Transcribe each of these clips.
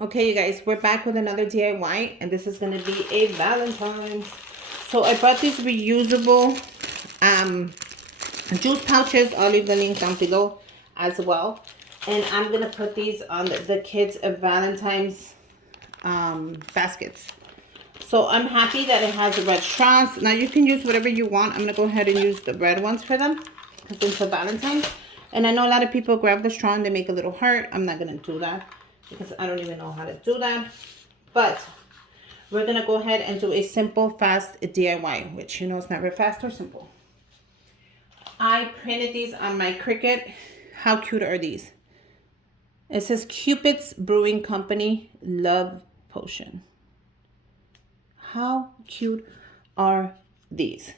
Okay, you guys, we're back with another DIY, and this is going to be a Valentine's. So I bought these reusable juice pouches. I'll leave the link down below as well. And I'm going to put these on the kids' Valentine's baskets. So I'm happy that it has the red straws. Now you can use whatever you want. I'm going to go ahead and use the red ones for them because it's a Valentine's. And I know a lot of people grab the straw and they make a little heart. I'm not going to do that because I don't even know how to do that. But we're going to go ahead and do a simple, fast DIY, which you know is never fast or simple. I printed these on my Cricut. How cute are these? It says Cupid's Brewing Company Love Potion. How cute are these?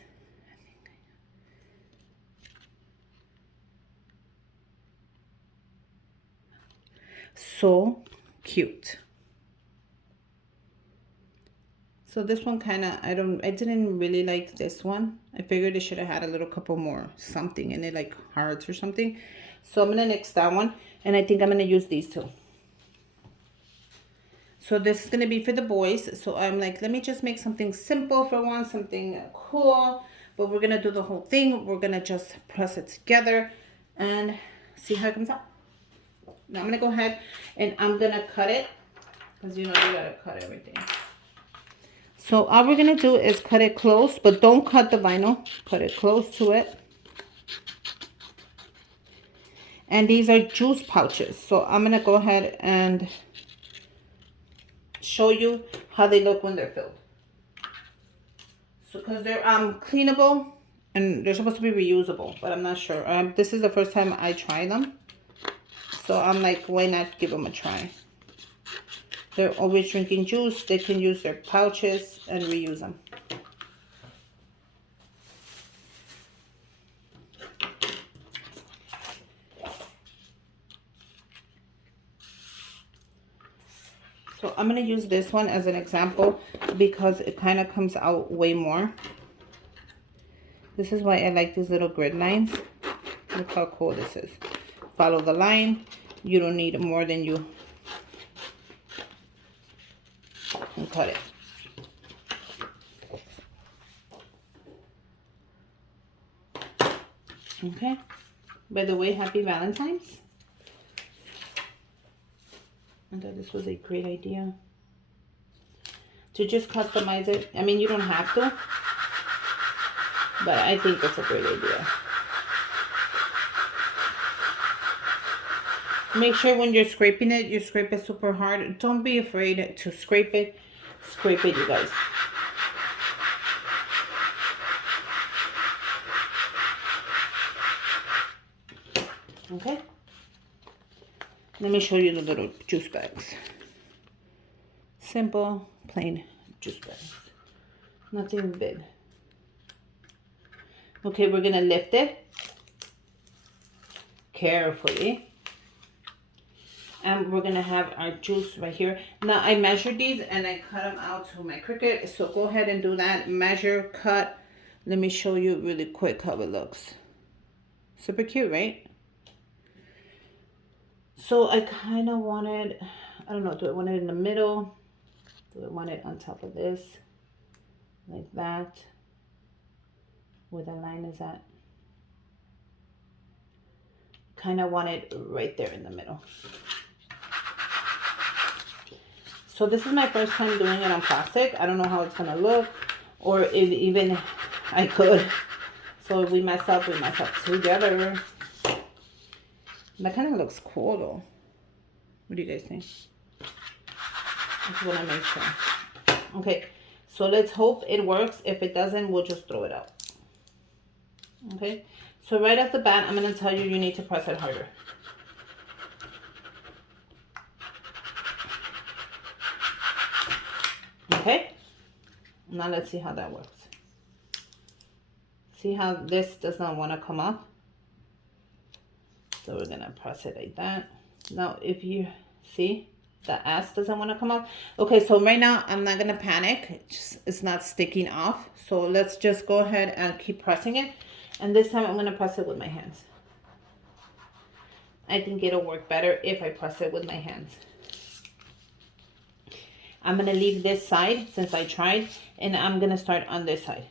So cute. So this one kind of, I didn't really like this one. I figured it should have had a little couple more something in it, like hearts or something. So I'm going to nix that one. And I think I'm going to use these two. So this is going to be for the boys. So I'm like, let me just make something simple for one, something cool. But we're going to do the whole thing. We're going to just press it together and see how it comes out. Now I'm going to go ahead and I'm going to cut it. Because you know you got to cut everything. So all we're going to do is cut it close. But don't cut the vinyl. Cut it close to it. And these are juice pouches. So I'm going to go ahead and show you how they look when they're filled. So because they're cleanable and they're supposed to be reusable, but I'm not sure. This is the first time I try them. So I'm like, why not give them a try? They're always drinking juice. They can use their pouches and reuse them. So I'm going to use this one as an example because it kind of comes out way more. This is why I like these little grid lines. Look how cool this is. Follow the line. You don't need more than you and cut it. Okay. By the way, happy Valentine's. I thought this was a great idea to just customize it. I mean, you don't have to, but I think it's a great idea. Make sure when you're scraping it, you scrape it super hard. Don't be afraid to scrape it. Scrape it, you guys. Okay. Let me show you the little juice bags. Simple, plain juice bags. Nothing big. Okay, we're going to lift it carefully. And we're going to have our juice right here. Now, I measured these and I cut them out to my Cricut. So go ahead and do that. Measure, cut. Let me show you really quick how it looks. Super cute, right? So I kind of wanted, I don't know, do I want it in the middle? Do I want it on top of this? Like that? Where the line is at? Kind of want it right there in the middle. So this is my first time doing it on plastic. I don't know how it's going to look. Or if even I could. So if we mess up together. That kind of looks cool though. What do you guys think? I just want to make sure. Okay, so let's hope it works. If it doesn't, we'll just throw it out. Okay, so right off the bat, I'm going to tell you, you need to press it harder. Okay, now let's see how that works. See how this does not want to come up? So we're going to press it like that. Now, if you see, the S doesn't want to come up. Okay, so right now, I'm not going to panic. It's not sticking off. So let's just go ahead and keep pressing it. And this time, I'm going to press it with my hands. I think it'll work better if I press it with my hands. I'm going to leave this side since I tried, and I'm going to start on this side.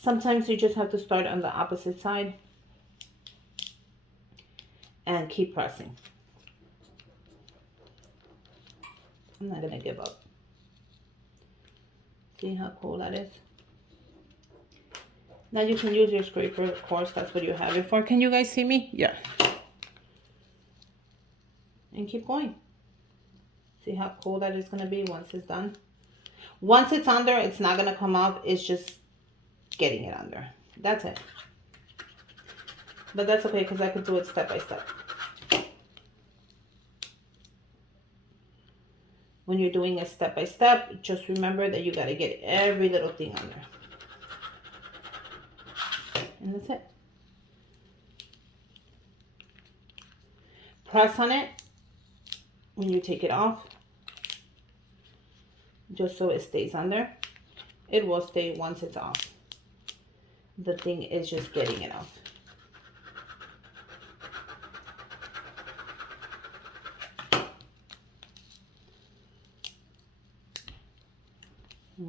Sometimes you just have to start on the opposite side and keep pressing. I'm not going to give up. See how cool that is? Now you can use your scraper, of course, that's what you have it for. Can you guys see me? Yeah. And keep going. See how cool that is going to be once it's done? Once it's under, it's not going to come off. It's just getting it under. That's it. But that's okay because I could do it step by step. When you're doing it step by step, just remember that you got to get every little thing under. And that's it. Press on it when you take it off, just so it stays under. It will stay once it's off. The thing is just getting it off.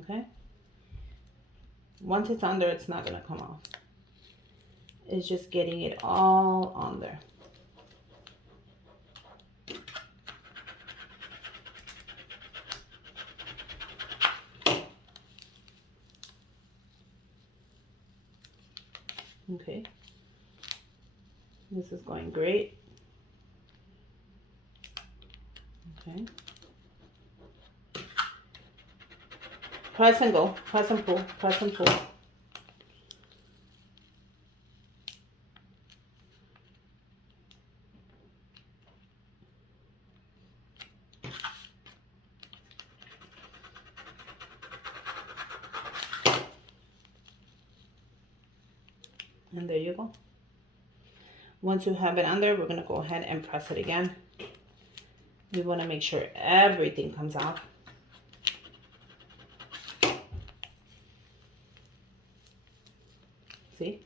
Okay. Once it's under, it's not going to come off. It's just getting it all on there. Okay. This is going great. Okay. Press and go. Press and pull. Press and pull. And there you go. Once you have it under, we're going to go ahead and press it again. We want to make sure everything comes out. See?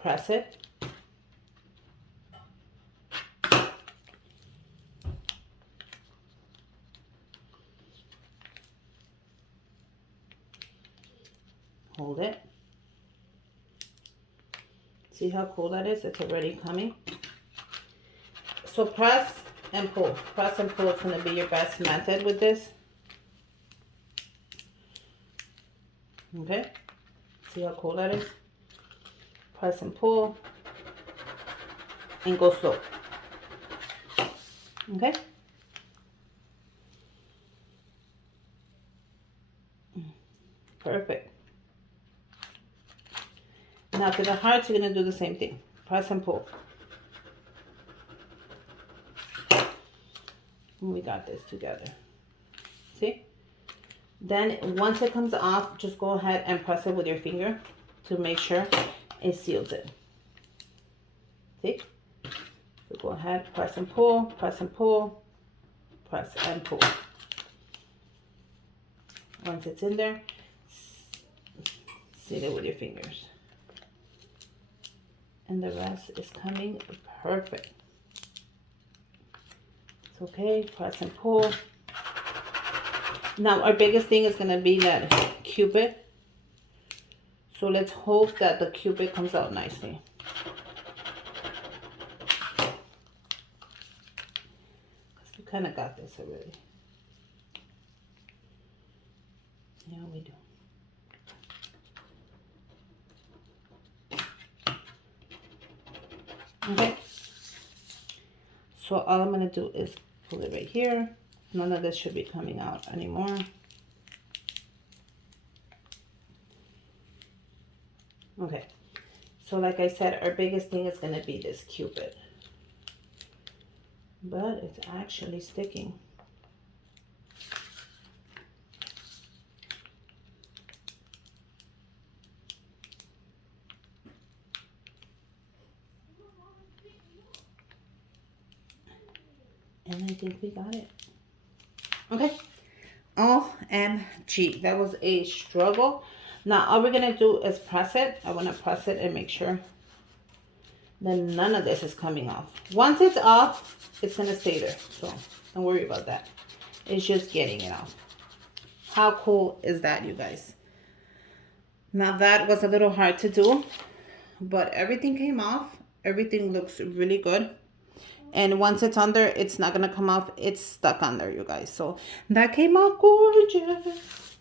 Press it. Hold it. See how cool that is? It's already coming. So press and pull. Press and pull is going to be your best method with this. Okay? See how cool that is? Press and pull. And go slow. Okay? Perfect. Now for the hearts, you're going to do the same thing. Press and pull. And we got this together. See? Then once it comes off, just go ahead and press it with your finger to make sure it seals it. See? So go ahead, press and pull, press and pull, press and pull. Once it's in there, seal it with your fingers. And the rest is coming perfect. It's okay, press and pull. Now our biggest thing is going to be that cupid. So let's hope that the cupid comes out nicely. Because we kind of got this already. Yeah, we do. Okay, so all I'm going to do is pull it right here. None of this should be coming out anymore. Okay, so like I said, our biggest thing is going to be this cupid. But it's actually sticking. And I think we got it. Okay. OMG. That was a struggle. Now, all we're going to do is press it. I want to press it and make sure that none of this is coming off. Once it's off, it's going to stay there. So, don't worry about that. It's just getting it off. How cool is that, you guys? Now that was a little hard to do, but everything came off. Everything looks really good. And once it's under, it's not going to come off. It's stuck under, you guys. So that came out gorgeous.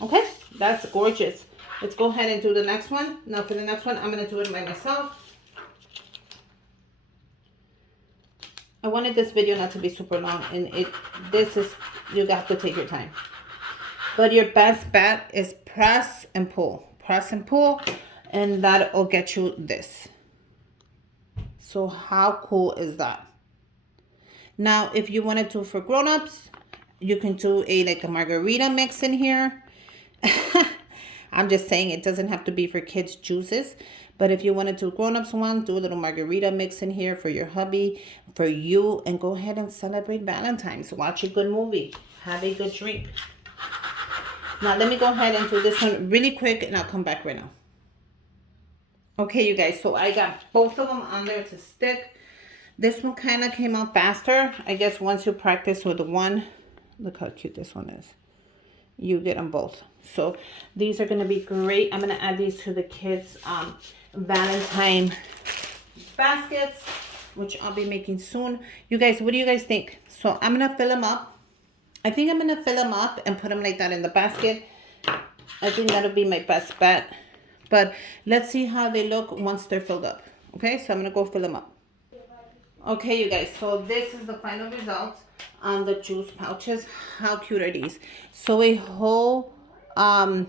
Okay, that's gorgeous. Let's go ahead and do the next one. Now for the next one, I'm going to do it by myself. I wanted this video not to be super long, and this is, you have to take your time. But your best bet is press and pull. Press and pull, and that'll get you this. So how cool is that? Now, if you want to do for grown-ups, you can do like a margarita mix in here. I'm just saying it doesn't have to be for kids' juices. But if you want to do grown-ups one, do a little margarita mix in here for your hubby, for you, and go ahead and celebrate Valentine's. Watch a good movie. Have a good drink. Now, let me go ahead and do this one really quick, and I'll come back right now. Okay, you guys, so I got both of them on there to stick. This one kind of came out faster. I guess once you practice with the one, look how cute this one is. You get them both. So these are going to be great. I'm going to add these to the kids' Valentine baskets, which I'll be making soon. You guys, what do you guys think? So I'm going to fill them up. I think I'm going to fill them up and put them like that in the basket. I think that'll be my best bet. But let's see how they look once they're filled up. Okay, so I'm going to go fill them up. Okay, you guys, so this is the final result on the juice pouches. How cute are these? So a whole bottle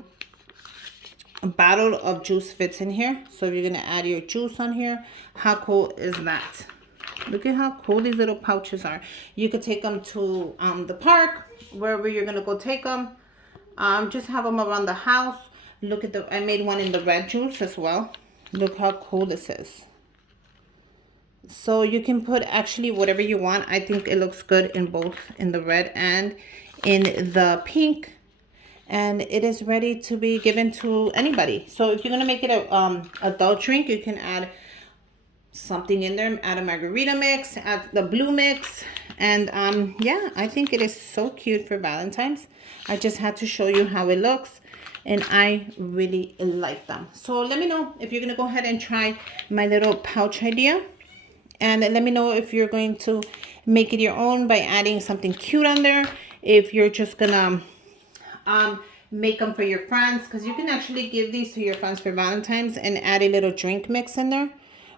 of juice fits in here. So you're going to add your juice on here. How cool is that? Look at how cool these little pouches are. You could take them to the park, wherever you're going to go take them. Just have them around the house. Look at I made one in the red juice as well. Look how cool this is. So you can put actually whatever you want. I think it looks good in both, in the red and in the pink. And it is ready to be given to anybody. So if you're going to make it a adult drink, you can add something in there. Add a margarita mix, add the blue mix. And yeah, I think it is so cute for Valentine's. I just had to show you how it looks. And I really like them. So let me know if you're going to go ahead and try my little pouch idea. And let me know if you're going to make it your own by adding something cute on there. If you're just going to make them for your friends. Because you can actually give these to your friends for Valentine's and add a little drink mix in there.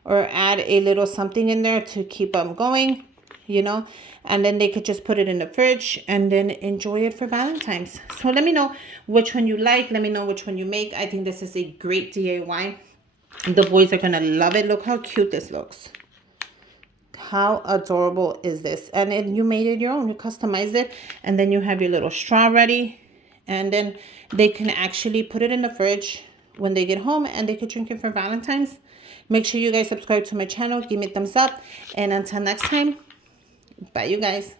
Or add a little something in there to keep them going, you know. And then they could just put it in the fridge and then enjoy it for Valentine's. So let me know which one you like. Let me know which one you make. I think this is a great DIY. The boys are going to love it. Look how cute this looks. How adorable is this? And then you made it your own. You customized it. And then you have your little straw ready. And then they can actually put it in the fridge when they get home. And they could drink it for Valentine's. Make sure you guys subscribe to my channel. Give me a thumbs up. And until next time, bye you guys.